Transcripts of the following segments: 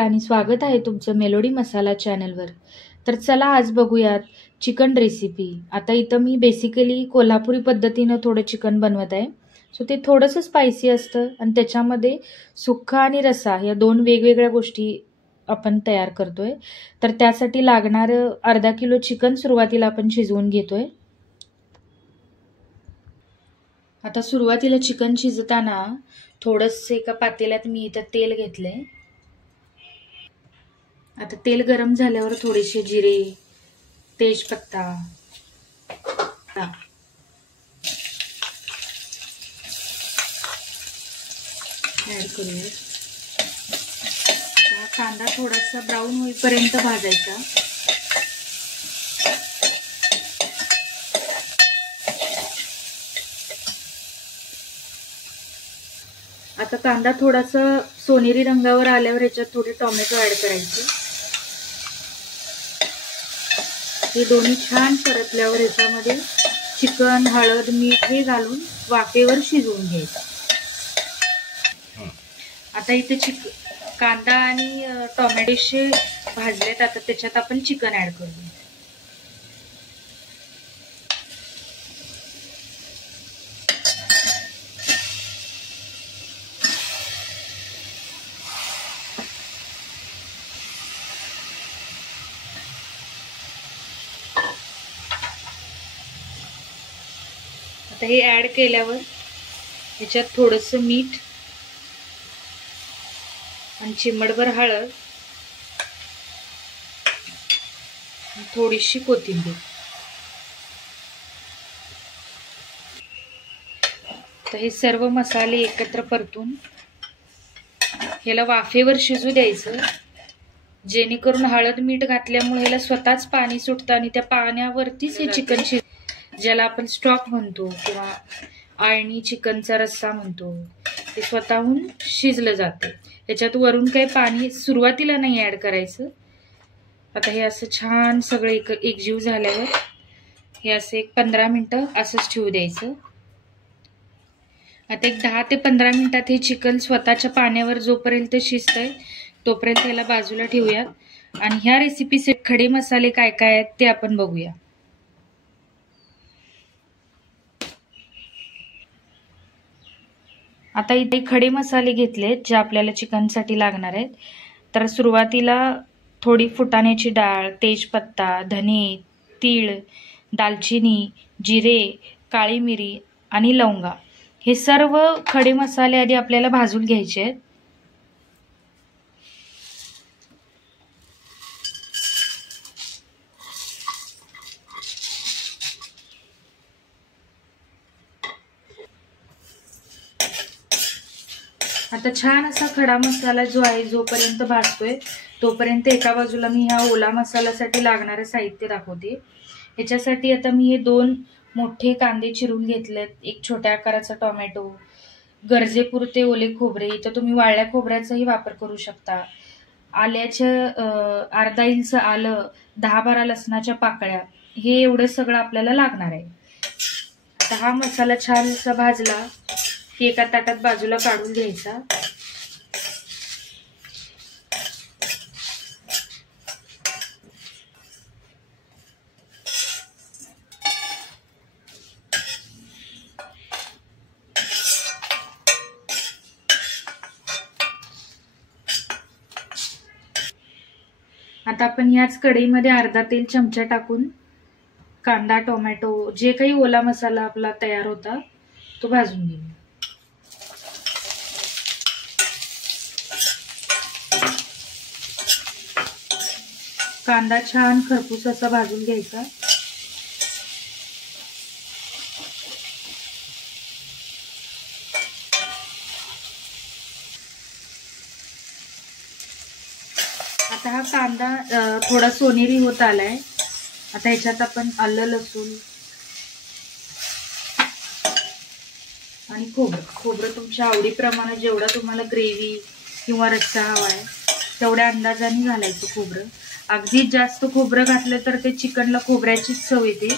नमस्कार आणि स्वागत आहे तुमचं मेलोडी मसाला चॅनलवर। तर चला आज बघूयात चिकन रेसिपी। आता इथं मी बेसिकली कोल्हापुरी पद्धतीने थोडं चिकन बनवत आहे। सो ते थोडंसं स्पायसी असतं आणि त्याच्यामध्ये सुक्का आणि रस्सा या दोन वेगवेगळ्या गोष्टी आपण तयार करतोय। तर त्यासाठी लागणार अर्धा किलो चिकन सुरुवातीला आपण शिजवून घेतोय। आता सुरुवातीला चिकन शिजताना थोडंसं एका पातेल्यात मी इथं तेल घेतलंय। आता तेल गरम झाल्यावर थोडेसे जिरे, तेजपत्ता ऍड करूया। कांदा थोडासा ब्राऊन होईपर्यंत भाजायचा। आता कांदा थोडासा सोनेरी रंगावर आल्यावर याच्यात थोडे टोमॅटो ऍड करायचे। हे दोन्ही छान परतल्यावर याच्यामध्ये चिकन, हळद, मीठ हे घालून वाफेवर शिजवून घ्यायचं। आता इथे कांदा आणि टोमॅटोचे भाजलेत। आता त्याच्यात आपण चिकन ऍड करूया। आता हे ऍड केल्यावर याच्यात थोडंसं मीठ आणि चिमटभर हळद, थोडीशी कोथिंबीर। तर हे सर्व मसाले एकत्र परतून ह्याला वाफेवर शिजू द्यायचं, जेणेकरून हळद मीठ घातल्यामुळे ह्याला स्वतःच पाणी सुटतं आणि त्या पाण्यावरतीच हे चिकन ज्याला आपण स्टॉक म्हणतो किंवा आळणी चिकनचा रस्सा म्हणतो, ते स्वतःहून शिजलं जातं। याच्यात वरून काही पाणी सुरुवातीला नाही ऍड करायचं। आता हे असं छान सगळं एकजीव झाल्यावर हे असं 15 मिनिटं असंच ठेवू द्यायचं। आता 10 ते 15 मिनिटात हे चिकन स्वतःच्या पाण्यावर जोपर्यंत शिजतंय तोपर्यंत याला बाजूला ठेवूयात आणि ह्या रेसिपीचे खडे मसाले काय काय आहेत ते आपण बघूया। आता इथे खडे मसाले घेतलेत जे आपल्याला चिकनसाठी लागणार आहेत। तर सुरुवातीला थोडी फुटाण्याची डाळ, तेजपत्ता, धने, तीळ, दालचिनी, जिरे, काळी मिरी आणि लवंगा हे सर्व खडे मसाले आधी आपल्याला भाजून घ्यायचे आहेत। आता छान असा खडा मसाला जो आहे जोपर्यंत भाजतोय तोपर्यंत एका बाजूला मी ह्या ओला मसाल्यासाठी लागणारे साहित्य दाखवते। ह्याच्यासाठी आता मी हे 2 मोठे कांदे चिरून घेतलेत, एक छोट्या आकाराचा टोमॅटो, गरजेपुरते ओले खोबरे, इथं तुम्ही वाळल्या खोबऱ्याचाही वापर करू शकता, आल्याचं अर्धा इंच आलं, 10-12 लसणाच्या पाकळ्या, हे एवढं सगळं आपल्याला लागणार आहे। आता हा मसाला छान असा भाजला की एका ताटात बाजूला काढून घ्यायचा। आता आपण याच कढईमध्ये अर्धा तेल चमचा टाकून कांदा, टोमॅटो, जे काही ओला मसाला आपला तयार होता तो भाजून घेऊ। कांदा छान खरपूस असा भाजून घ्यायचा। आता हा कांदा थोडा सोनेरी होत आलाय। आता ह्याच्यात आपण आलं, लसूण आणि खोबरं तुमच्या आवडीप्रमाणे जेवढा तुम्हाला ग्रेव्ही किंवा रस्सा हवाय तेवढ्या अंदाजाने घालायचं खोबरं। अगदी जास्त खोबरं घातलं तर ते चिकनला खोबऱ्याची चव येते,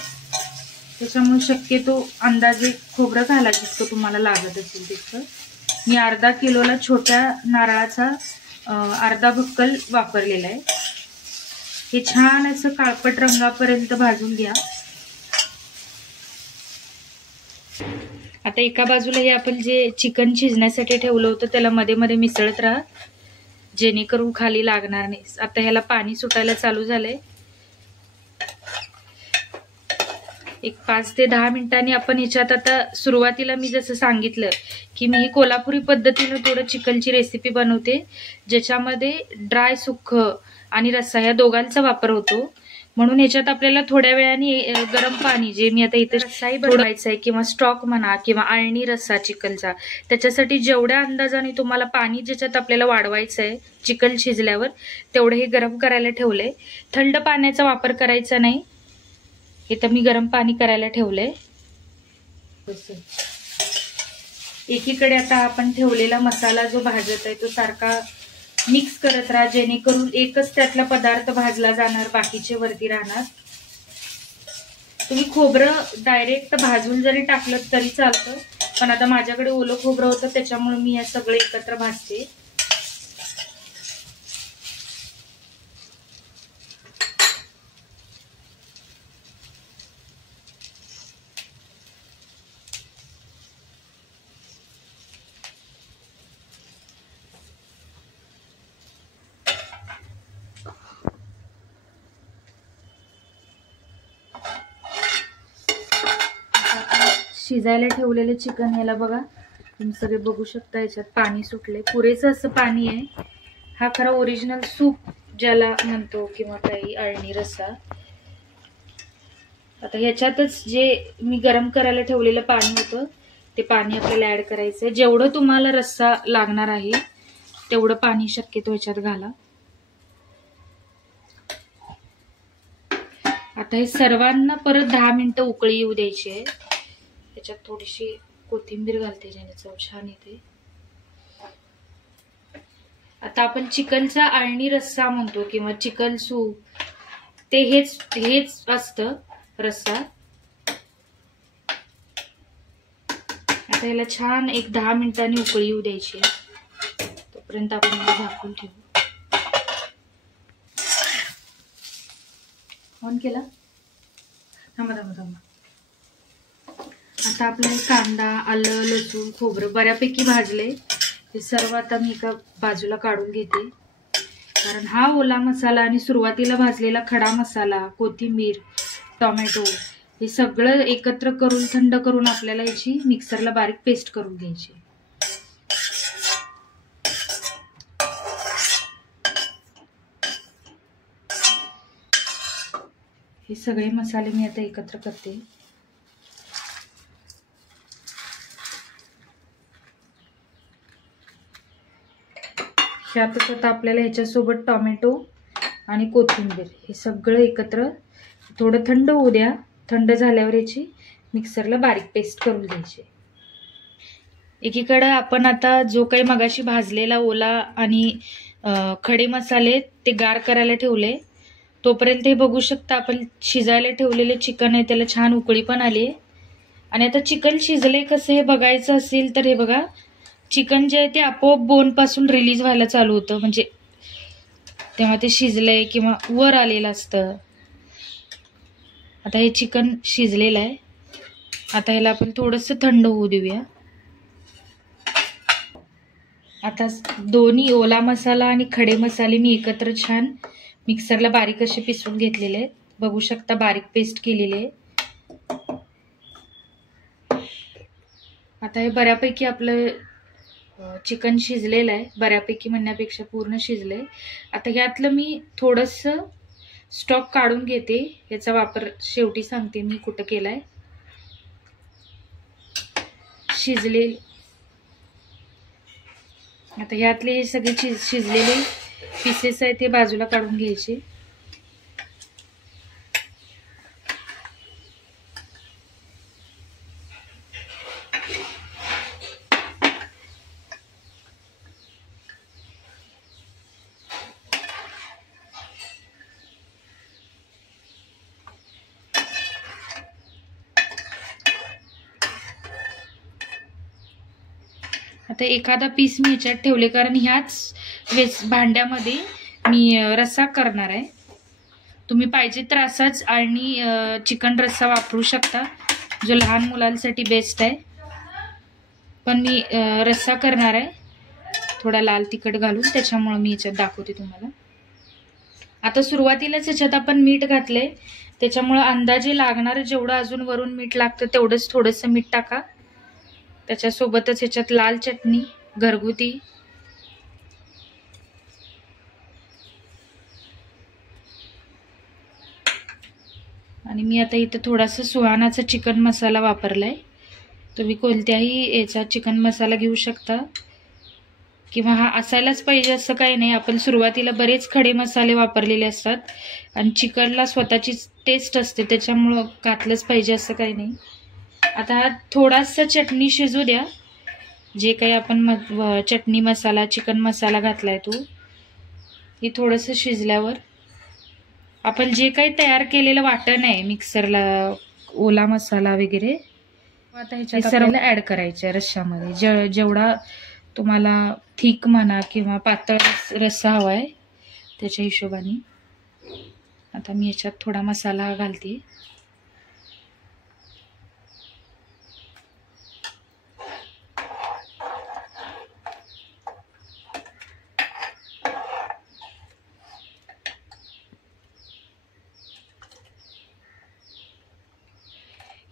त्याच्यामुळे शक्यतो अंदाजे खोबरं घाला जितकं तुम्हाला लागत असेल तितकं। मी अर्धा किलोला छोट्या नारळाचा अर्धा भक्कल वापरलेला आहे. हे छान असं काळपट रंगापर्यंत भाजून घ्या. आता एका बाजूला हे आपण जे चिकन शिजण्यासाठी ठेवलं होतं त्याला मध्ये मध्ये मिसळत राहा, जेणेकरून खाली लागणार नाही. आता ह्याला पाणी सुटायला चालू झालंय. एक 5 ते 10 मिनिटांनी आपण ह्याच्यात, आता सुरुवातीला मी जसं सांगितलं की मी ही कोल्हापुरी पद्धतीने थोडं चिकनची रेसिपी बनवते, ज्याच्यामध्ये ड्राय सुक्क आणि रस्सा या दोघांचा वापर होतो. म्हणून ह्याच्यात आपल्याला थोड्या वेळाने गरम पाणी, जे मी आता इथे रस्साही बनवायचा आहे किंवा स्टॉक म्हणा किंवा आळणी रस्सा चिकनचा, त्याच्यासाठी जेवढ्या अंदाजाने तुम्हाला पाणी ज्याच्यात आपल्याला वाढवायचं आहे चिकन शिजल्यावर, तेवढं हे गरम करायला ठेवलंय. थंड पाण्याचा वापर करायचा नाही. हे तर मी गरम पाणी करायला ठेवलंय. एकीकडे आता आपण ठेवलेला मसाला जो भाजत आहे तो सारखा मिक्स करत राहा, जेणेकरून एकच त्यातला पदार्थ भाजला जाणार, बाकीचे वरती राहणार. तुम्ही खोबरं डायरेक्ट भाजून जरी टाकलं तरी चालतं, पण आता माझ्याकडे ओलं खोबरं होतं त्याच्यामुळे मी हे सगळं एकत्र भाजते. शिजायला ठेवलेले चिकन, याला बघा तुम्ही सगळे बघू शकता, याच्यात पाणी सुटले, पुरेसं असं पाणी आहे. हा खरा ओरिजिनल सूप ज्याला म्हणतो किंवा काही अळणी रस्सा. आता ह्याच्यातच जे मी गरम करायला ठेवलेलं पाणी होतं ते पाणी आपल्याला ऍड करायचंय. जेवढं तुम्हाला रस्सा लागणार आहे तेवढं पाणी शक्यतो ह्याच्यात घाला. आता हे सर्वांना परत 10 मिनिटं उकळी येऊ द्यायची आहे. त्याच्यात थोडीशी कोथिंबीर घालते, ज्याने चव छान येते. आता आपण चिकनचा आळणी रस्सा म्हणतो किंवा चिकन सूप, ते हेच असतं रस्सा. आता याला छान एक 10 मिनिटांनी उकळी येऊ द्यायची आहे. तोपर्यंत आपण याला झाकून ठेवू. ऑन केला. थांबा. आता आपल्याला कांदा, आलं, लसूण, खोबरं बऱ्यापैकी भाजले. हे सर्व आता मी एका बाजूला काढून घेते, कारण हा ओला मसाला आणि सुरुवातीला भाजलेला खडा मसाला, कोथिंबीर, टोमॅटो हे सगळं एकत्र करून थंड करून आपल्याला याची मिक्सरला बारीक पेस्ट करून घ्यायची. हे सगळे मसाले मी आता एकत्र करते. ह्यातच आता आपल्याला ह्याच्यासोबत टोमॅटो आणि कोथिंबीर हे सगळं एकत्र थोडं थंड होऊ द्या. थंड झाल्यावर याची मिक्सरला बारीक पेस्ट करून घ्यायची. एकीकडे आपण आता जो काही मगाशी भाजलेला ओला आणि खडे मसाले ते गार करायला ठेवले. तोपर्यंत हे बघू शकता आपण शिजायला ठेवलेले चिकन आहे त्याला छान उकळी पण आली आहे. आणि आता चिकन शिजले कसं हे बघायचं असेल तर हे बघा, चिकन जे आहे ते आपोआप बोन पासून रिलीज व्हायला चालू होतं, म्हणजे तेव्हा ते शिजलंय किंवा वर आलेलं असतं. आता हे चिकन शिजलेलं आहे. आता ह्याला आपण थोडंसं थंड होऊ देऊया. आता दोन्ही ओला मसाला आणि खडे मसाले मी एकत्र छान मिक्सरला बारीक असे पिसून घेतलेले आहेत. बघू शकता बारीक पेस्ट केलेली आहे. आता हे बऱ्यापैकी आपलं चिकन शिजलेलं आहे, बऱ्यापैकी म्हणण्यापेक्षा पूर्ण शिजलंय. आता ह्यातलं मी थोडंसं स्टॉक काढून घेते. याचा वापर शेवटी सांगते मी कुठं केलाय. शिजले आता ह्यातले हे सगळे शिजलेले पीसेस आहेत ते बाजूला काढून घ्यायचे. आता एखादा पीस मी ह्याच्यात ठेवले, कारण ह्याच भांड्यामध्ये मी रस्सा करणार आहे. तुम्ही पाहिजे तर असाच आणि चिकन रस्सा वापरू शकता, जो लहान मुलांसाठी बेस्ट आहे. पण मी रस्सा करणार आहे थोडा लाल तिखट घालून, त्याच्यामुळे मी याच्यात दाखवते तुम्हाला. आता सुरुवातीलाच याच्यात आपण मीठ घातलंय, त्याच्यामुळे अंदाजे लागणार जेवढं अजून वरून मीठ लागतं तेवढंच थोडंसं मीठ टाका. त्याच्यासोबतच याच्यात लाल चटणी घरगुती, आणि मी आता इथं थोडासा सुहानाचा चिकन मसाला वापरलाय. तुम्ही कोणत्याही याचा चिकन मसाला घेऊ शकता, किंवा हा असायलाच पाहिजे असं काही नाही. आपण सुरुवातीला बरेच खडे मसाले वापरलेले असतात आणि चिकनला स्वतःची टेस्ट असते, त्याच्यामुळं घातलंच पाहिजे असं काही नाही. आता हा थोडासा चटणी शिजू द्या. जे काही आपण चटणी मसाला चिकन मसाला घातलाय तो, हे थोडंसं शिजल्यावर आपण जे काही तयार केलेलं वाटण आहे मिक्सरला, ओला मसाला वगैरे, आता ह्याच्यात सर्व ऍड करायचे रश्श्यामध्ये. जेवढा तुम्हाला थिक म्हणा किंवा पातळ रस्सा हवाय त्याच्या हिशोबाने. आता मी याच्यात थोडा मसाला घालते.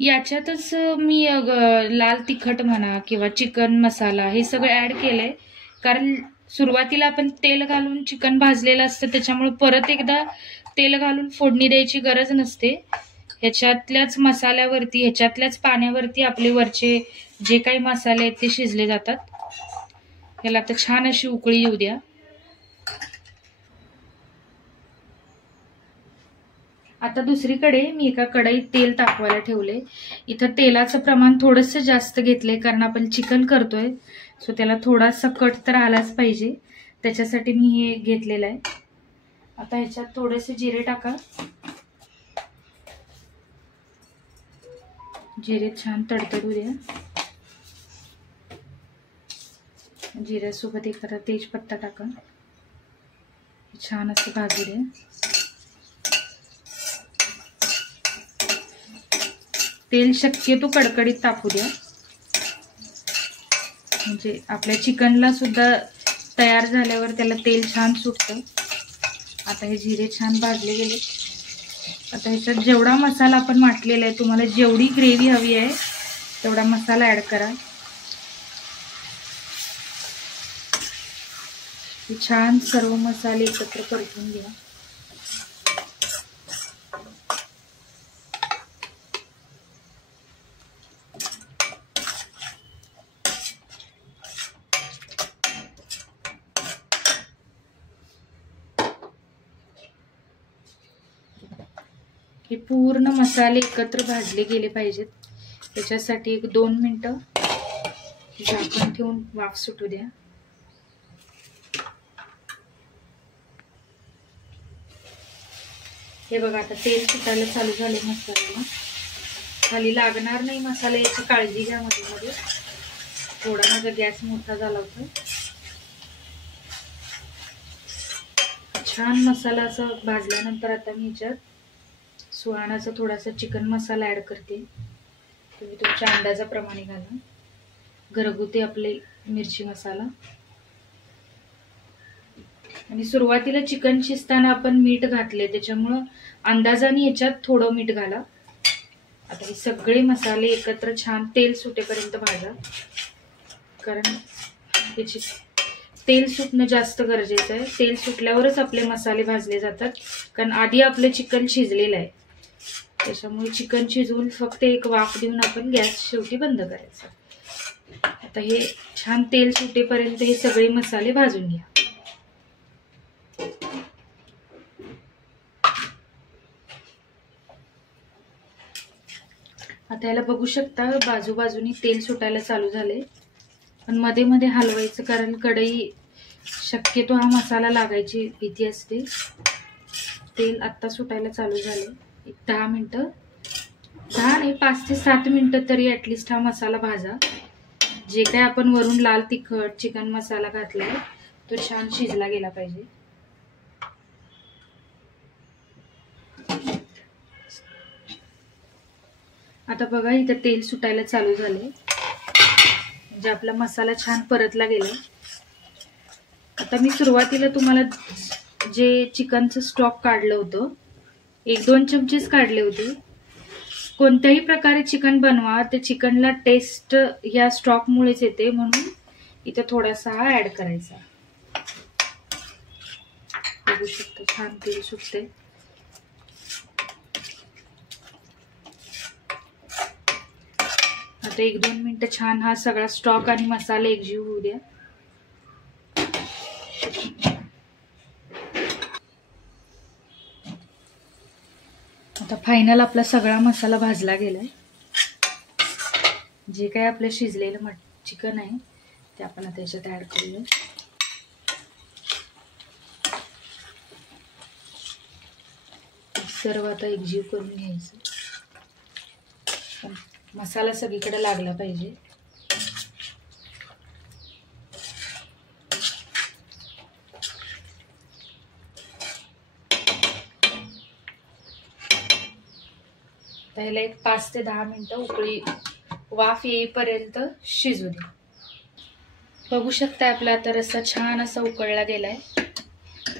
याच्यातच मी लाल तिखट म्हणा किंवा चिकन मसाला हे सगळं ऍड केलंय, कारण सुरुवातीला आपण तेल घालून चिकन भाजलेलं असतं, त्याच्यामुळे परत एकदा तेल घालून फोडणी द्यायची गरज नसते. ह्याच्यातल्याच मसाल्यावरती, ह्याच्यातल्याच पाण्यावरती आपले वरचे जे काही मसाले आहेत ते शिजले जातात. याला आता छान अशी उकळी येऊ द्या. आता दुसरीकडे मी एका कढईत तेल तापवायला ठेवले. इथं तेलाचं प्रमाण थोडंसं जास्त घेतलंय, कारण आपण चिकन करतोय, सो त्याला थोडासा कट तर आलाच पाहिजे, त्याच्यासाठी मी हे घेतलेलं आहे. आता ह्याच्यात थोडेसे जिरे टाका. जिरे छान तडतडू द्या. जिऱ्यासोबत एखादा तेजपत्ता टाका. छान असं भाजू द्या. तेल शक्यतो कडकडीत तापू द्या, म्हणजे आपल्या चिकनला सुद्धा तयार झाल्यावर त्याला तेल छान सुटतं. आता हे जिरे छान भाजले गेले. आता ह्याच्यात जेवढा मसाला आपण वाटलेला आहे, तुम्हाला जेवढी ग्रेव्ही हवी आहे तेवढा मसाला ऍड करा. छान सर्व मसाले एकत्र परतून घ्या. हे पूर्ण मसाले एकत्र भाजले गेले पाहिजेत. त्याच्यासाठी 1-2 मिनिटं झाकण ठेवून वाफ सुटू द्या. हे बघा, आता तेल सुटायला चालू झाले मसाल्याला. खाली लागणार नाही मसाला याची काळजी घ्या. मध्ये थोडा माझा गॅस मोठा झाला होता. छान मसाला असा भाजल्यानंतर आता मी याच्यात सुहानाचा थोडासा चिकन मसाला ऍड करते. तुम्ही तुमच्या अंदाजाप्रमाणे घाला. घरगुती आपले मिरची मसाला, आणि सुरुवातीला चिकन शिजताना आपण मीठ घातले, त्याच्यामुळं अंदाजाने याच्यात थोडं मीठ घाला. आता हे सगळे मसाले एकत्र छान तेल सुटेपर्यंत भाजा, कारण याची तेल सुटणं जास्त गरजेचं आहे. तेल सुटल्यावरच आपले मसाले भाजले जातात, कारण आधी आपलं चिकन शिजलेलं आहे. त्याच्यामुळे चिकन शिजवून फक्त एक वाफ देऊन आपण गॅस शेवटी बंद करायचा. आता हे छान तेल सुटेपर्यंत हे सगळे मसाले भाजून घ्या. आता याला बघू शकता, बाजूबाजूनी तेल सुटायला चालू झाले, पण मध्ये मध्ये हलवायचं, कारण कढई शक्यतो हा मसाला लागायची भीती असते. तेल आत्ता सुटायला चालू झाले. 10 मिनिटं, 10 नाही 5 ते 7 मिनिटं तरी ऍटलिस्ट हा मसाला भाजा. जे काय आपण वरून लाल तिखट चिकन मसाला घातलाय तो छान शिजला गेला पाहिजे. आता बघा इथं तेल सुटायला चालू झाले, म्हणजे आपला मसाला छान परतला गेला. आता मी सुरुवातीला तुम्हाला जे चिकनचं स्टॉक काढलं होतं, 1-2 चमचेच काढले होते. कोणत्याही प्रकारे चिकन बनवा, ते चिकनला टेस्ट या स्टॉकमुळेच येते, म्हणून इथं थोडासा हा ऍड करायचा. बघू शकतो छान तेल सुटते. आता 1-2 मिनिटं छान हा सगळा स्टॉक आणि मसाला एकजीव होऊ द्या. आता फायनल आपला सगळा मसाला भाजला गेलाय. जे काय आपलं शिजलेलं चिकन आहे ते आपण आता याच्यात ऍड करूया. सर्व आता एकजीव करून घ्यायचं. मसाला सगळीकडे लागला पाहिजे. पहिला एक 5 ते 10 मिनिटं उकळी वाफ येईपर्यंत शिजू दे. बघू शकता आपला आता रस्सा छान असा उकळला गेलाय.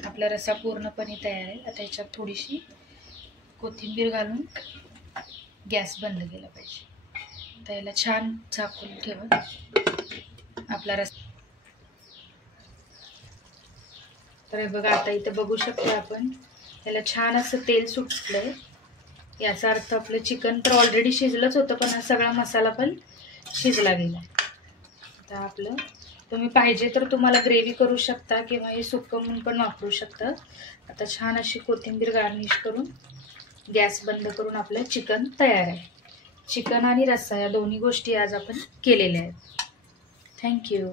आपला रस्सा पूर्णपणे तयार आहे. आता याच्यात थोडीशी कोथिंबीर घालून गॅस बंद केला पाहिजे. आता याला छान झाकून ठेवा. आपला रस्सा तर बघा, आता इथं बघू शकता आपण याला छान असं तेल सुटलंय. याचा अर्थ आपलं चिकन तर ऑलरेडी शिजलंच होतं, पण हा सगळा मसाला पण शिजला गेला. आता आपलं तुम्ही पाहिजे तर तुम्हाला ग्रेव्ही करू शकता किंवा हे सुक्कं म्हणून पण वापरू शकता. आता छान अशी कोथिंबीर गार्निश करून गॅस बंद करून आपलं चिकन तयार आहे. चिकन आणि रस्सा या दोन्ही गोष्टी आज आपण केलेल्या आहेत. थँक्यू.